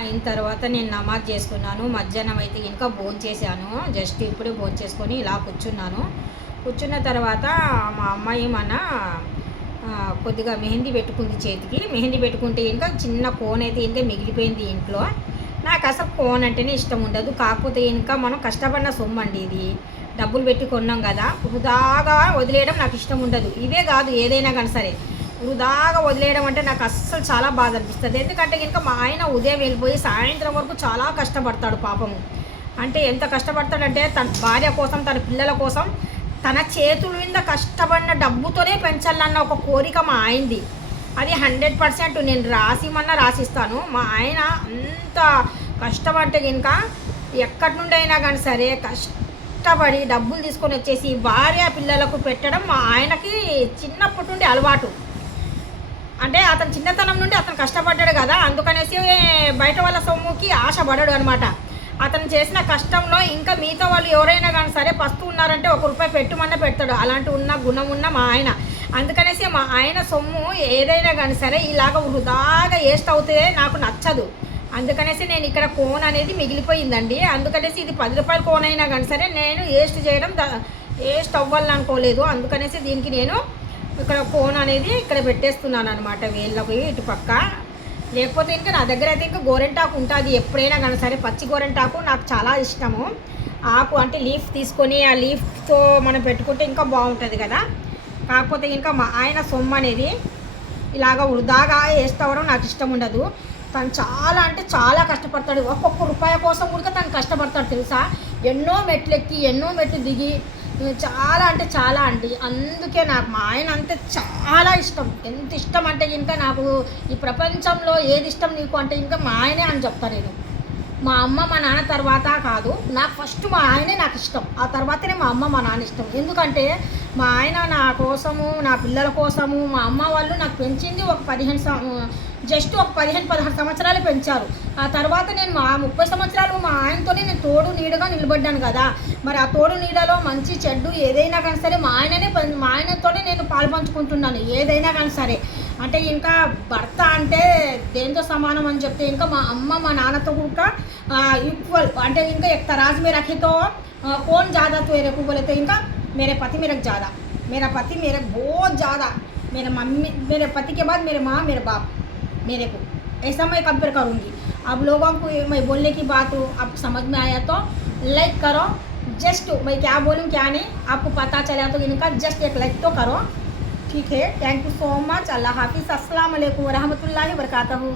అయిన తర్వాత నేను నమాజ్ చేసుకున్నాను. మధ్యాహ్నం అయితే ఇంకా భోంచేసాను. జస్ట్ ఇప్పుడే భోంచేసుకొని ఇలా కూర్చున్నాను. కూర్చున్న తర్వాత మా అమ్మాయి కొద్దిగా మెహందీ పెట్టుకుంది చేతికి. మెహందీ పెట్టుకుంటే ఇంకా చిన్న కోన్ అయితే ఇంకా మిగిలిపోయింది ఇంట్లో. నాకు అసలు కోన్ అంటేనే ఇష్టం ఉండదు. కాకపోతే ఇంకా మనం కష్టపడిన సొమ్ము అండి ఇది. డబ్బులు పెట్టి కొన్నాం కదా, వృధాగా వదిలేయడం నాకు ఇష్టం ఉండదు. ఇవే కాదు ఏదైనా కానీ సరే, వృధాగా వదిలేయడం అంటే నాకు అస్సలు చాలా బాధ అనిపిస్తుంది. ఎందుకంటే ఇంకా మా ఆయన ఉదయం వెళ్ళిపోయి సాయంత్రం వరకు చాలా కష్టపడతాడు పాపము. అంటే ఎంత కష్టపడతాడంటే తన భార్య కోసం, తన పిల్లల కోసం తన చేతుల మీద కష్టపడిన డబ్బుతోనే పెంచాలన్న ఒక కోరిక మా ఆయనది. అది 100% నేను రాసిమన్నా రాసిస్తాను. మా ఆయన అంత కష్టపడితే ఇంకా ఎక్కడి నుండి అయినా కానీ సరే కష్టపడి డబ్బులు తీసుకొని వచ్చేసి భార్య పిల్లలకు పెట్టడం మా ఆయనకి చిన్నప్పటి నుండి అలవాటు. అంటే అతను చిన్నతనం నుండి అతను కష్టపడ్డాడు కదా, అందుకనేసి బయట వాళ్ళ సొమ్ముకి ఆశపడ్డాడు అనమాట. అతను చేసిన కష్టంలో ఇంకా మిగతా వాళ్ళు ఎవరైనా కానీ సరే పస్తు ఉన్నారంటే ₹1 పెట్టుమన్నా పెడతాడు. అలాంటి గుణం ఉన్న మా ఆయన. అందుకనేసి మా ఆయన సొమ్ము ఏదైనా కానీ సరే ఇలాగ వృధాగా వేస్ట్ అవుతే నాకు నచ్చదు. అందుకనేసి నేను ఇక్కడ కోన్ అనేది మిగిలిపోయిందండి. అందుకనేసి ఇది ₹10 కోన్ అయినా కానీ సరే నేను వేస్ట్ అవ్వాలనుకోలేదు. అందుకనేసి దీనికి నేను ఇక్కడ కోన్ అనేది ఇక్కడ పెట్టేస్తున్నాను అనమాట, వేళ్ళకి ఇటు పక్క. లేకపోతే ఇంకా నా దగ్గర అయితే ఇంకా గోరెంటాకు ఉంటుంది ఎప్పుడైనా కానీ సరే. పచ్చి గోరెంటాకు నాకు చాలా ఇష్టము. ఆకు అంటే లీఫ్ తీసుకొని ఆ లీఫ్తో మనం పెట్టుకుంటే ఇంకా బాగుంటుంది కదా. కాకపోతే ఇంకా మా ఆయన సొమ్ము అనేది ఇలాగ వృధాగా వేస్తవడం నాకు ఇష్టం ఉండదు. తను చాలా అంటే చాలా కష్టపడతాడు. ఒక్కొక్క రూపాయి కోసం కూడా తను కష్టపడతాడు తెలుసా. ఎన్నో మెట్లు ఎక్కి ఎన్నో మెట్లు దిగి చాలా అంటే చాలా అండి. అందుకే నాకు మా ఆయన అంటే చాలా ఇష్టం. ఎంత ఇష్టం అంటే ఇంకా నాకు ఈ ప్రపంచంలో ఏది ఇష్టం నీకు అంటే ఇంకా మా ఆయనే అని చెప్తాను నేను. మా అమ్మ మా నాన్న తర్వాత కాదు, నాకు ఫస్ట్ మా ఆయనే నాకు ఇష్టం. ఆ తర్వాతనే మా అమ్మ మా నాన్న ఇష్టం. ఎందుకంటే మా ఆయన నా కోసము, నా పిల్లల కోసము, మా అమ్మ వాళ్ళు నాకు పెంచింది ఒక 15-16 సంవత్సరాలు పెంచారు. ఆ తర్వాత నేను 30 సంవత్సరాలు మా ఆయనతోనే నేను తోడు నీడగా నిలబడ్డాను కదా. మరి ఆ తోడు నీడలో మంచి చెడ్డు ఏదైనా కానీ సరే మా ఆయనతోనే నేను పాల్పంచుకుంటున్నాను ఏదైనా కానీ సరే. అంటే ఇంకా భర్త అంటే దేంతో సమానం అని చెప్తే ఇంకా మా అమ్మ మా నాన్నతో కూడా ఈక్వల్. అంటే ఇంకా एक तराज में रखे तो कौन ज़्यादा तेरे को बोले तो इनका मेरे पति मेरे ज़्यादा, मेरा पति मेरे बहुत ज़्यादा, मेरे पति के बाद मेरे माँ मेरे बाप मेरे को, ऐसा मैं कंपेयर करूँगी. अब लोगों को मैं बोलने की बात आप समझ में आया तो लाइक करो. जस्ट मैं क्या बोलूँ क्या नहीं आपको पता चला तो इनका जस्ट एक लाइक तो करो. ठीक है, थैंक यू सो मच. अल्लाह हाफिज़. अस्सलाम वालेकुम व रहमतुल्लाहि व बरकातहू.